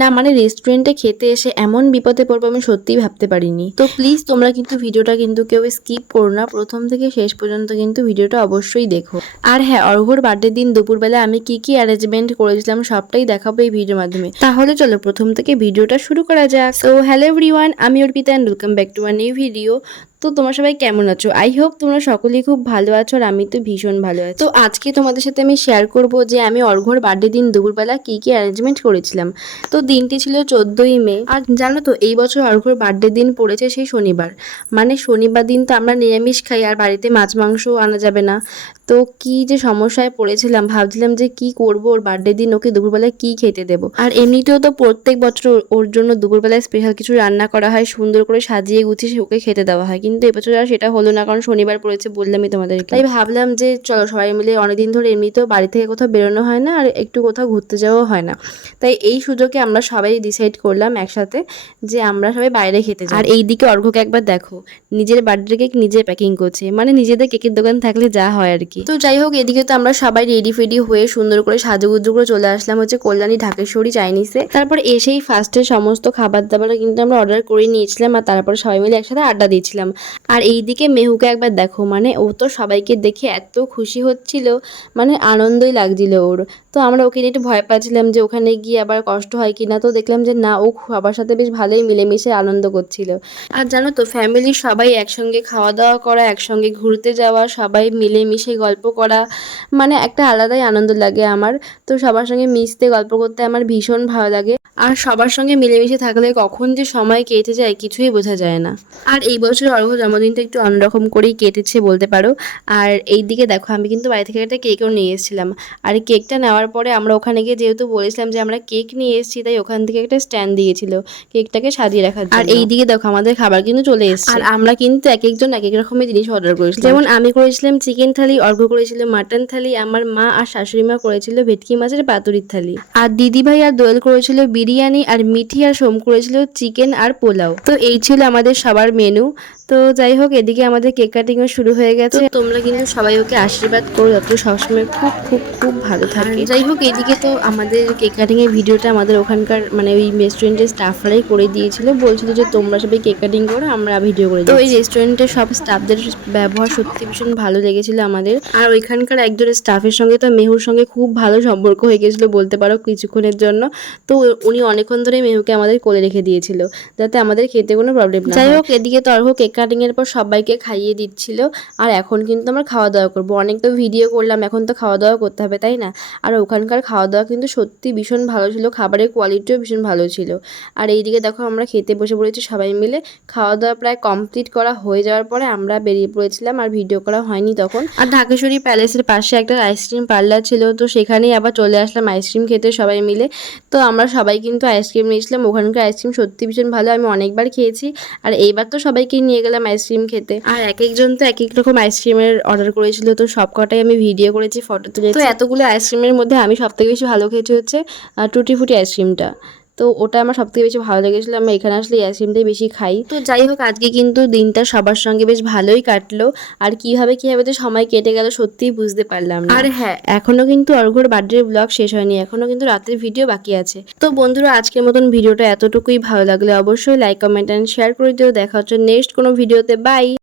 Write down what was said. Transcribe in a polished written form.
না মানে রেস্টুরেন্টে খেতে এসে এমন বিপদে পড়বো আমি সত্যিই ভাবতে পারিনি। তো প্লিজ তোমরা কিন্তু ভিডিওটা কিন্তু কেউ স্কিপ করো না, প্রথম থেকে শেষ পর্যন্ত কিন্তু ভিডিওটা অবশ্যই দেখো। আর হ্যাঁ, অর্ঘ্যর বার্থডে দিন দুপুরবেলা আমি কি অ্যারেঞ্জমেন্ট করেছিলাম সবটাই দেখাবো এই ভিডিওর মাধ্যমে। তাহলে চলো প্রথম থেকে ভিডিওটা শুরু করা যাক। সো হ্যালো এভরিওয়ান, আমি Arpita and welcome back to my new video. তো তোমরা সবাই কেমন আছো? আই হোপ তোমরা সকলেই খুব ভালো আছো, আর আমি তো ভীষণ ভালো আছি। তো আজকে তোমাদের সাথে আমি শেয়ার করব যে আমি অর্ঘ্যর বার্থডে দিন দুপুরবেলা কি অ্যারেঞ্জমেন্ট করেছিলাম। তো দিনটি ছিল 14ই মে। আর জানো তো এই বছর অর্ঘ্যর বার্থডে দিন পড়েছে সেই শনিবার। মানে শনিবার দিন তো আমরা নিরামিষ খাই, আর বাড়িতে মাছ মাংসও আনা যাবে না। তো কি যে সমস্যায় পড়েছিলাম, ভাবছিলাম যে কি করব ওর বার্থডে দিন, ওকে দুপুরবেলায় কি খেতে দেবো। আর এমনিতেও তো প্রত্যেক বছর ওর জন্য দুপুরবেলায় স্পেশাল কিছু রান্না করা হয়, সুন্দর করে সাজিয়ে গুছিয়ে ওকে খেতে দেওয়া হয়, কিন্তু এবছর আর সেটা হলো না, কারণ শনিবার পড়েছে বললামই তোমাদেরকে। তাই ভাবলাম যে চলো সবাই মিলে, অনেকদিন ধরে এমনিতেও বাড়ি থেকে কোথাও বেরোনো হয় না, আর একটু কোথাও ঘুরতে যাওয়াও হয় না, তাই এই সুযোগে আমরা সবাই ডিসাইড করলাম একসাথে যে আমরা সবাই বাইরে খেতে যাই। আর এইদিকে অর্ঘ্যকে একবার দেখো, নিজের বার্থডে কেক নিজে প্যাকিং করছে, মানে নিজেদের কেকের দোকান থাকলে যা হয় আর কি। তো যাই হোক, এদিকে তো আমরা সবাই রেডি ফেডি হয়ে সুন্দর করে সাজুগুজু করে চলে আসলাম হচ্ছে কল্যাণী ঢাকেশ্বরী চাইনিজে। তারপর এসেই ফার্স্টে সমস্ত খাবার দাবার কিন্তু আমরা অর্ডার করে নিয়েছিলাম, আর তারপর সবাই মিলে একসাথে আড্ডা দিয়েছিলাম। আর এইদিকে মেহুকে একবার দেখো, মানে ও তো সবাইকে দেখে এত খুশি হচ্ছিল, মানে আনন্দই লাগছিল ওর। তো আমরা ওকে নিয়ে একটু ভয় পাচ্ছিলাম যে ওখানে গিয়ে আবার কষ্ট হয় কিনা, তো দেখলাম যে না, ও সবার সাথে বেশ ভালোই মিলেমিশে আনন্দ করছিল। আর জানো তো, ফ্যামিলির সবাই একসঙ্গে খাওয়া দাওয়া করা, একসঙ্গে ঘুরতে যাওয়া, সবাই মিলেমিশে গল্প করা, মানে একটা আলাদাই আনন্দ লাগে আমার। তো সবার সঙ্গে মিশতে গল্প করতে আমার ভীষণ ভালো লাগে, আর সবার সঙ্গে মিলেমিশে থাকলে কখন যে সময় কেটে যায় কিছুই বোঝা যায় না। আর এই বছর অর্ঘ্য জন্মদিনটা একটু অন্যরকম করেই কেটেছে বলতে পারো। আর এই দিকে দেখো, আমি কিন্তু বাড়ি থেকে একটা কেকও নিয়ে এসেছিলাম। আর কেকটা নেওয়ার পরে আমরা ওখানে গিয়ে যেহেতু বলেছিলাম যে আমরা কেক নিয়ে এসেছি, তাই ওখান থেকে একটা স্ট্যান্ড দিয়েছিল কেকটাকে সাজিয়ে রাখার জন্য। আর এই দিকে দেখো আমাদের খাবার কিন্তু চলে এসেছে, আর আমরা কিন্তু এক একজন এক এক রকমের জিনিস অর্ডার করেছিলাম। যেমন আমি করেছিলাম চিকেন থালি, অর্ঘ্য করেছিল মাটন থালি, আমার মা আর শাশুড়ি মা করেছিল ভেটকি মাছের পাতুরির থালি, আর দিদি ভাই আর দোয়েল করেছিল বিরিয়ানি, আর মিঠি আর সোম করেছিল চিকেন আর পোলাও। তো এই ছিল আমাদের সবার মেনু। তো যাই হোক, এদিকে আমাদের কেক কাটিংও শুরু হয়ে গেছে। তোমরা কিন্তু সবাই ওকে আশীর্বাদ করো যাতে সবসময় খুব খুব খুব ভালো থাকে। যাই হোক, এদিকে তো আমাদের কেক কাটিং এর ভিডিওটা আমাদের ওখানকার মানে ওই রেস্টুরেন্টের স্টাফরাই করে দিয়েছিল, বলছিল যে তোমরা সবাই কেক কাটিং করো, আমরা ভিডিও করে দিই। তো এই রেস্টুরেন্টের সব স্টাফদের ব্যবহার সত্যি ভীষণ ভালো লেগেছিল আমাদের। আর ওইখানকার একজন স্টাফের সঙ্গে তো মেহুর সঙ্গে খুব ভালো সম্পর্ক হয়ে গেছিলো বলতে পারো কিছুক্ষণের জন্য। তো উনি অনেকক্ষণ ধরে মেহুকে আমাদের কোলে রেখে দিয়েছিল যাতে আমাদের খেতে কোনো প্রবলেম না। যাই হোক, এদিকে তো অর্ঘ্য কেক কাটিং এর পর সবাইকে খাইয়ে দিচ্ছিল, আর এখন কিন্তু আমরা খাওয়া দাওয়া করবো। অনেক তো ভিডিও করলাম, এখন তো খাওয়া দাওয়া করতে হবে তাই না? আর ওখানকার খাওয়া দাওয়া কিন্তু সত্যি ভীষণ ভালো ছিল, খাবারের কোয়ালিটিও ভীষণ ভালো ছিল। আর এইদিকে দেখো আমরা খেতে বসে পড়েছি সবাই মিলে। খাওয়া দাওয়া প্রায় কমপ্লিট করা হয়ে যাওয়ার পরে আমরা বেরিয়ে পড়েছিলাম, আর ভিডিও করা হয়নি তখন। আর ঢাকেশ্বরী প্যালেসের পাশে একটা আইসক্রিম পার্লার ছিল, তো সেখানেই আবার চলে আসলাম আইসক্রিম খেতে সবাই মিলে। তো আমরা সবাই কিন্তু আইসক্রিম নিয়েছিলাম, ওখানকার আইসক্রিম সত্যি ভীষণ ভালো, আমি অনেকবার খেয়েছি। আর এইবার তো সবাইকে নিয়ে গেলাম আইসক্রিম খেতে, আর এক একজন তো এক এক রকম আইসক্রিমের অর্ডার করেছিল, তো সব কটাই আমি ভিডিও করেছি, ফটো তুলেছি। তো এতগুলো আইসক্রিমের মধ্যে আমি সবথেকে বেশি ভালো খেয়েছি হচ্ছে টুটি ফুটি আইসক্রিমটা। তো ওটা আমার সবথেকে বেশি ভালো লেগেছিলো, আমি এখানে আসলে এই আইসক্রিমটাই বেশি খাই। তো যাই হোক, আজকে কিন্তু দিনটা সবার সঙ্গে বেশ ভালোই কাটলো, আর কিভাবে তো সময় কেটে গেল সত্যিই বুঝতে পারলাম না। আর হ্যাঁ, এখনো কিন্তু অর্ঘ্যর বার্থডে ব্লগ শেষ হয়নি, এখনো কিন্তু রাতের ভিডিও বাকি আছে। তো বন্ধুরা, আজকের মতন ভিডিওটা এতটুকুই, ভালো লাগলে অবশ্যই লাইক কমেন্ট অ্যান্ড শেয়ার করে দিও। দেখা হচ্ছে নেক্সট কোনো ভিডিওতে, বাই।